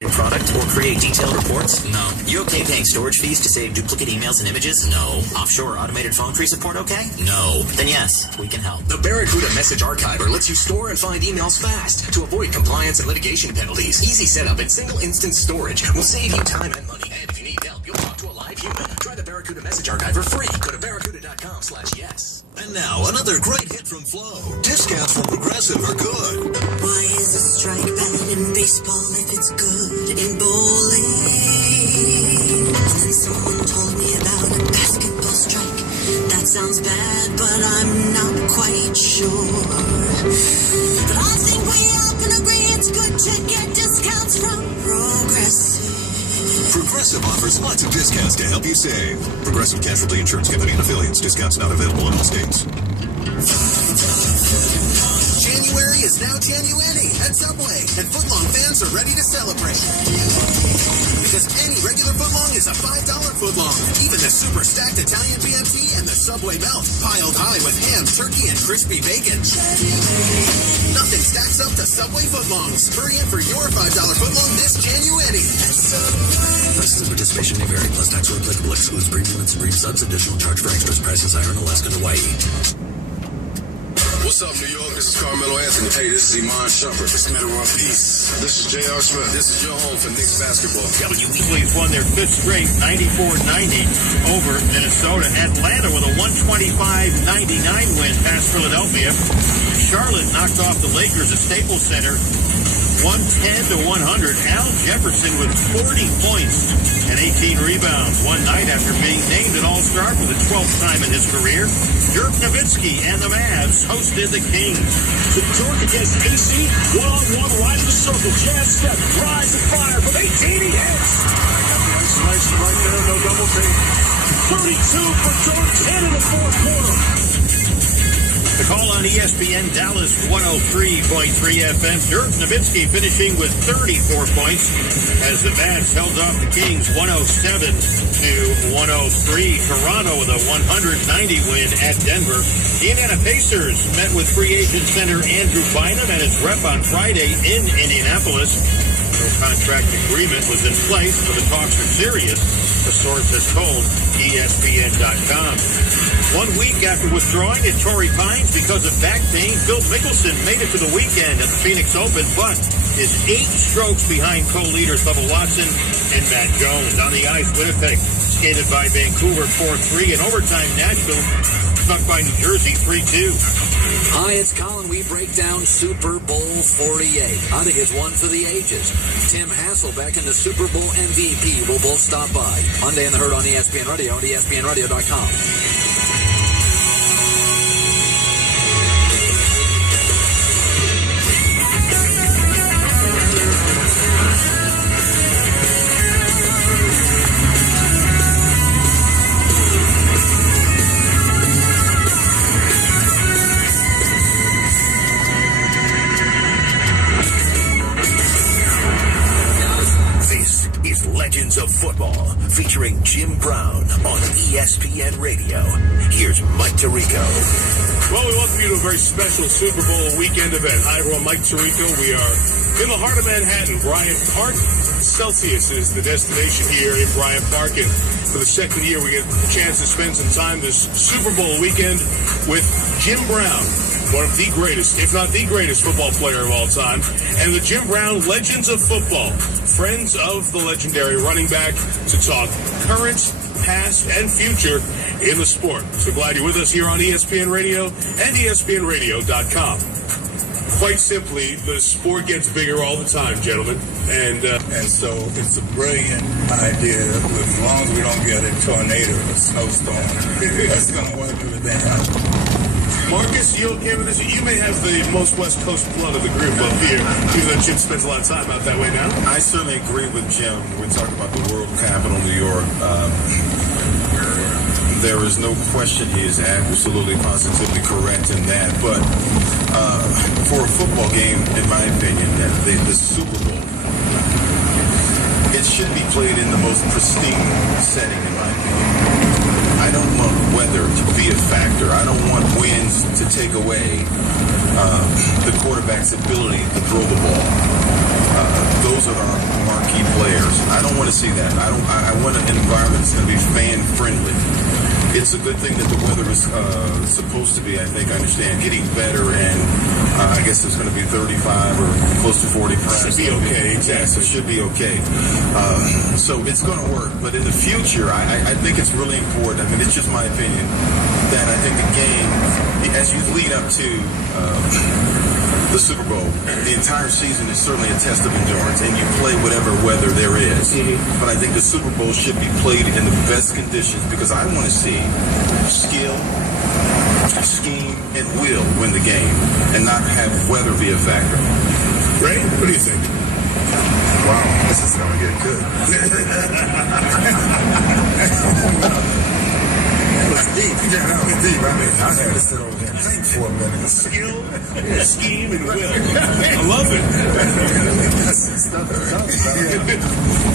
your product or create detailed reports? No. You okay paying storage fees to save duplicate emails and images? No. Offshore automated phone tree support okay? No. Then yes, we can help. The Barracuda Message Archiver lets you store and find emails fast to avoid compliance and litigation penalties. Easy setup and single instance storage will save you time and money. And if you need help, you'll talk to a live human. Try the Barracuda Message Archiver free. Go to barracuda.com/yes. And now, another great hit from Flo. Discounts from Progressive are good. Why is a strike bad in baseball if it's good in bowling? And someone told me about a basketball strike. That sounds bad, but I'm not quite sure. But I think we all can agree it's good to get discounts from Progressive. Progressive offers lots of discounts to help you save. Progressive Casualty Insurance Company and affiliates. Discounts not available in all states. January is now January at Subway, and footlong fans are ready to celebrate. Because any regular footlong is a $5 footlong. Even the super stacked Italian BMT and the Subway melt, piled high with ham, turkey, and crispy bacon. Nothing stacks up to Subway footlongs. Hurry in for your $5 footlong this January. Prices and participation may vary, plus tax or applicable. Excludes premium and supreme subs. Additional charge for extras. Prices higher in Alaska and Hawaii. What's up, New York? This is Carmelo Anthony. Hey, this is Iman Shumpert. This is Metta World Peace. This is J.R. Smith. This is your home for Knicks basketball. Phillies won their fifth straight, 94-90 over Minnesota. Atlanta with a 125-99 win past Philadelphia. Charlotte knocked off the Lakers at Staples Center, 110-100. Al Jefferson with 40 points and 18 rebounds one night after being named an All-Star for the 12th time in his career. Dirk Nowitzki and the Mavs hosted the Kings. The Dirk against AC, one-on-one right in the circle. Jazz step, rise and fire from 18, he hits. Isolation right there, no double team. 32 for Dirk, 10 in the fourth quarter. The call on ESPN Dallas 103.3 FM. Dirk Nowitzki finishing with 34 points as the Mavs held off the Kings 107-103. Toronto with a 190 win at Denver. The Indiana Pacers met with free agent center Andrew Bynum and his rep on Friday in Indianapolis. No contract agreement was in place, but the talks are serious, the source has told ESPN.com. 1 week after withdrawing at Torrey Pines because of back pain, Phil Mickelson made it to the weekend at the Phoenix Open, but is 8 strokes behind co-leaders Bubba Watson and Matt Jones. On the ice, Winnipeg skated by Vancouver 4-3. In overtime, Nashville snuck by New Jersey 3-2. Hi, it's Colin. We break down Super Bowl 48. I think it's one for the ages. Tim Hasselbeck and the Super Bowl MVP will both stop by. Monday in the Herd on ESPN Radio and ESPNradio.com. Legends of Football, featuring Jim Brown on ESPN Radio. Here's Mike Tirico. Well, we welcome you to a very special Super Bowl weekend event. Hi, everyone. Mike Tirico. We are in the heart of Manhattan. Bryant Park. Celsius is the destination here in Bryant Park. And for the second year, we get a chance to spend some time this Super Bowl weekend with Jim Brown, one of the greatest, if not the greatest football player of all time, and the Jim Brown Legends of Football, friends of the legendary running back, to talk current, past, and future in the sport. So glad you're with us here on ESPN Radio and ESPNradio.com. Quite simply, the sport gets bigger all the time, gentlemen. And so it's a brilliant idea. As long as we don't get a tornado or a snowstorm, that's going to work everything out. Marcus, you okay with this? You may have the most West Coast blood of the group up here, even though Jim spends a lot of time out that way now. I certainly agree with Jim. We're talking about the world capital, New York. There is no question he is absolutely, positively correct in that. But for a football game, in my opinion, the Super Bowl, it should be played in the most pristine setting, in my opinion. I don't want weather to be a factor. I don't want winds to take away the quarterback's ability to throw the ball. Those are our marquee I don't want to see that. I want an environment that's going to be fan-friendly. It's a good thing that the weather is supposed to be, I think, I understand, getting better, and I guess it's going to be 35 or close to 40 perhaps. Should be okay, exactly. Yes, it should be okay. So it's going to work. But in the future, I think it's really important. I mean, it's just my opinion that I think the game, as you lead up to the Super Bowl, the entire season is certainly a test of endurance, and you play whatever weather there is. Mm-hmm. But I think the Super Bowl should be played in the best conditions because I want to see skill, scheme, and will win the game and not have weather be a factor. Ray, what do you think? Wow, this is going to get good. It's deep. Yeah, that was deep. I mean, I had to sit over here and think for a minute. Skill, scheme, and will. I love it. That's stuff to talk about.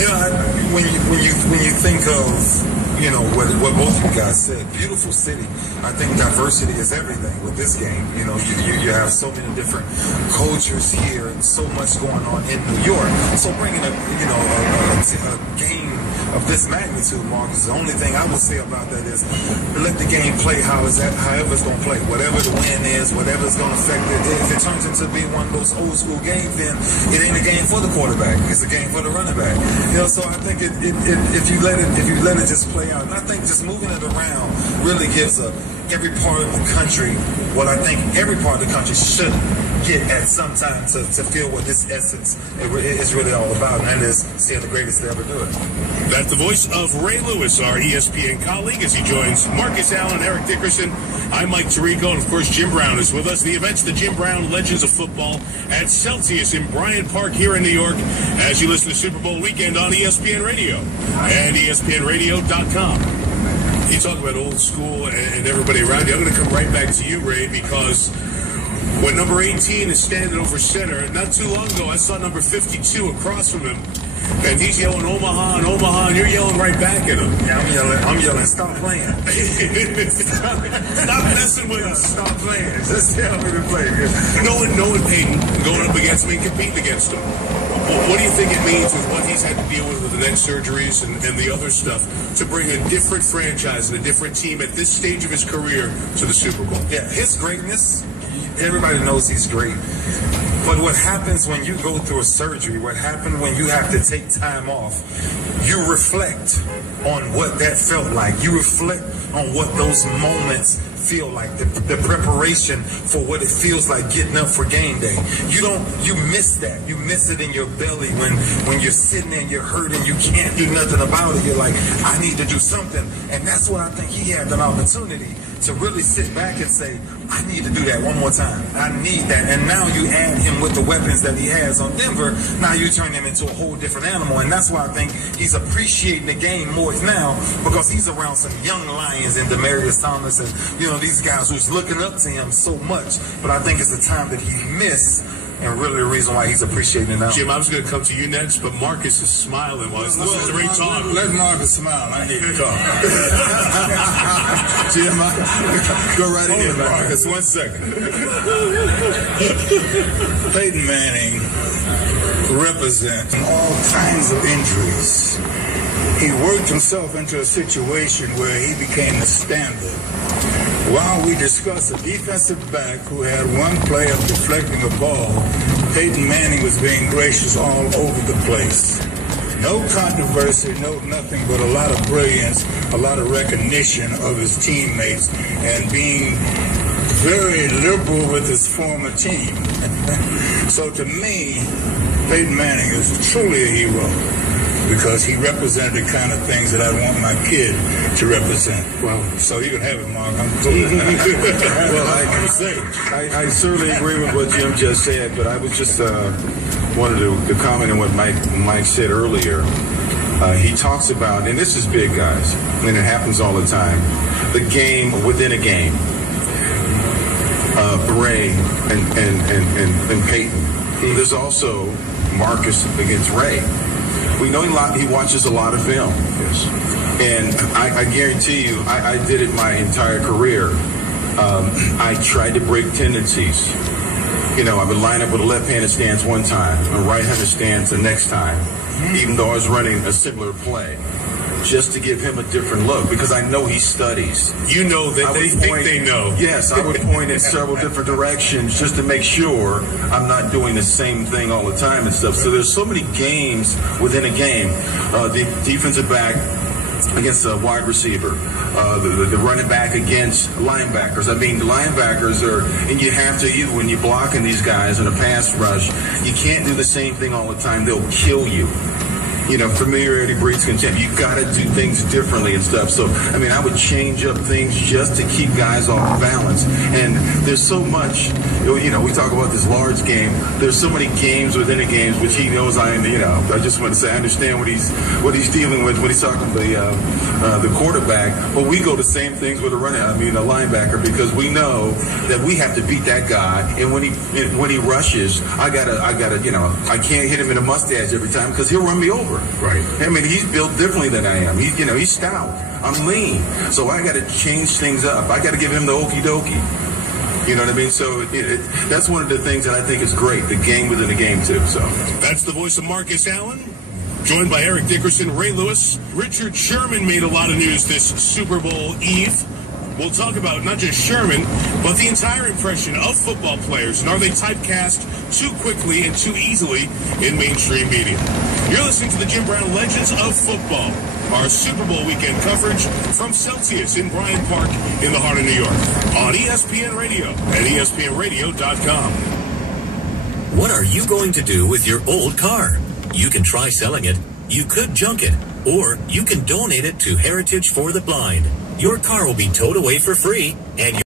You know, when you think of, you know, what both of you guys said, beautiful city. I think diversity is everything with this game. You know, you have so many different cultures here and so much going on in New York. So bringing a game of this magnitude, Marcus, the only thing I would say about that is let the game play however it's going to play. Whatever the win is, whatever it's going to affect it. If it turns into being one of those old school games, then it ain't a game for the quarterback. It's a game for the running back. You know, so I think if you let it just play out, and I think just moving it around really gives every part of the country what I think every part of the country should get at some time to feel what this essence is really all about, and that is seeing the greatest to ever do it. That's the voice of Ray Lewis, our ESPN colleague, as he joins Marcus Allen, Eric Dickerson. I'm Mike Tirico, and of course Jim Brown is with us. The event's the Jim Brown Legends of Football at Celsius in Bryant Park here in New York, as you listen to Super Bowl weekend on ESPN Radio and ESPNRadio.com. You talk about old school and everybody around you. I'm going to come right back to you, Ray, because when number 18 is standing over center, not too long ago, I saw number 52 across from him, and he's yelling Omaha and Omaha, and you're yelling right back at him. Yeah, I'm yelling, stop playing. Stop messing with us. Stop playing. Just tell me to play. Knowing Peyton, going up against me, competing against him. What do you think it means with what he's had to deal with the neck surgeries and the other stuff to bring a different franchise and a different team at this stage of his career to the Super Bowl? Yeah, his greatness, everybody knows he's great. But what happens when you go through a surgery, what happens when you have to take time off, you reflect on what that felt like. You reflect on what those moments feel like, the preparation for what it feels like getting up for game day. You miss that. You miss it in your belly when you're sitting there and you're hurting, you can't do nothing about it. You're like, I need to do something. And that's what I think he had an opportunity to really sit back and say, I need to do that one more time. I need that. And now you add him with the weapons that he has on Denver. Now you turn him into a whole different animal. And that's why I think he's appreciating the game more now, because he's around some young lions in Demaryius Thomas and, you know, these guys who's looking up to him so much. But I think it's the time that he missed, and really the reason why he's appreciating it now. Jim, I was going to come to you next, but Marcus is smiling while he's listening to Ray talk. Let Marcus smile. I need to talk. Jim, go right ahead, Marcus. 1 second. Peyton Manning represents all kinds of injuries. He worked himself into a situation where he became the standard. While we discussed a defensive back who had one play of deflecting a ball, Peyton Manning was being gracious all over the place. No controversy, no nothing but a lot of brilliance, a lot of recognition of his teammates, and being very liberal with his former team. So to me, Peyton Manning is truly a hero, because he represented the kind of things that I want my kid to represent. Wow. So you can have it, Mark. I'm Well, I certainly agree with what Jim just said, but I was just wanted to comment on what Mike said earlier. He talks about, and this is big, guys, and it happens all the time, the game within a game. Ray and Peyton. There's also Marcus against Ray. We know he watches a lot of film. Yes. And I guarantee you, I did it my entire career. I tried to break tendencies. You know, I would line up with a left-handed stance one time, a right-handed stance the next time. even though I was running a similar play, just to give him a different look, because I know he studies. You know that they think they know. Yes, I would point in several different directions just to make sure I'm not doing the same thing all the time and stuff. So there's so many games within a game. The defensive back against a wide receiver, the running back against linebackers. I mean, linebackers are, and you have to, when you're blocking these guys in a pass rush, you can't do the same thing all the time. They'll kill you. You know, familiarity breeds contempt. You've got to do things differently and stuff. So, I mean, I would change up things just to keep guys off balance. And there's so much, you know, we talk about this large game. There's so many games within the games, which he knows I just want to say I understand what he's dealing with when he's talking to the quarterback. But we go the same things with a linebacker, because we know that we have to beat that guy. And when he rushes, I gotta, I can't hit him in the mustache every time, because he'll run me over. Right. I mean, he's built differently than I am. He's stout. I'm lean. So I got to change things up. I got to give him the okie dokie. You know what I mean? So that's one of the things that I think is great, the game within the game, too. So that's the voice of Marcus Allen, joined by Eric Dickerson, Ray Lewis. Richard Sherman made a lot of news this Super Bowl Eve. We'll talk about not just Sherman, but the entire impression of football players, and are they typecast too quickly and too easily in mainstream media? You're listening to the Jim Brown Legends of Football, our Super Bowl weekend coverage from Celsius in Bryant Park in the heart of New York, on ESPN Radio at ESPNRadio.com. What are you going to do with your old car? You can try selling it, you could junk it, or you can donate it to Heritage for the Blind. Your car will be towed away for free, and